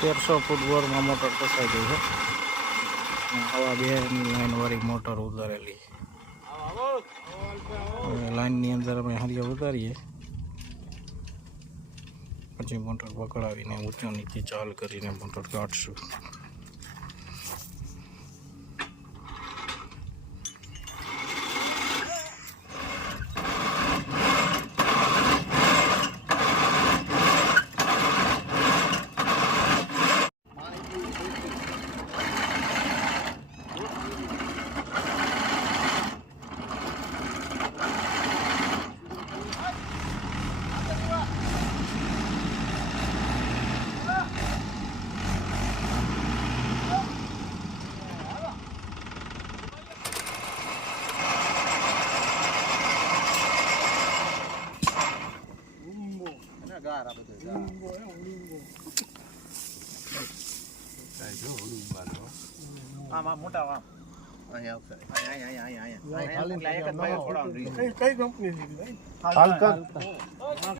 1300 ફૂટ બોરમાં motor ફસાઈ ગઈ છે. હવા 2 ની લાઈન વાળી મોટર ઉતારેલી. લાઈનની અંદર અમે હરિયા ઉતારીએ પછી મોટર પકડાવીને ઊંચો નીચે ચાલ કરીને મોટર કાઢશું. આમાં મોટા વામ અહીંયા આવશે. કઈ કંપની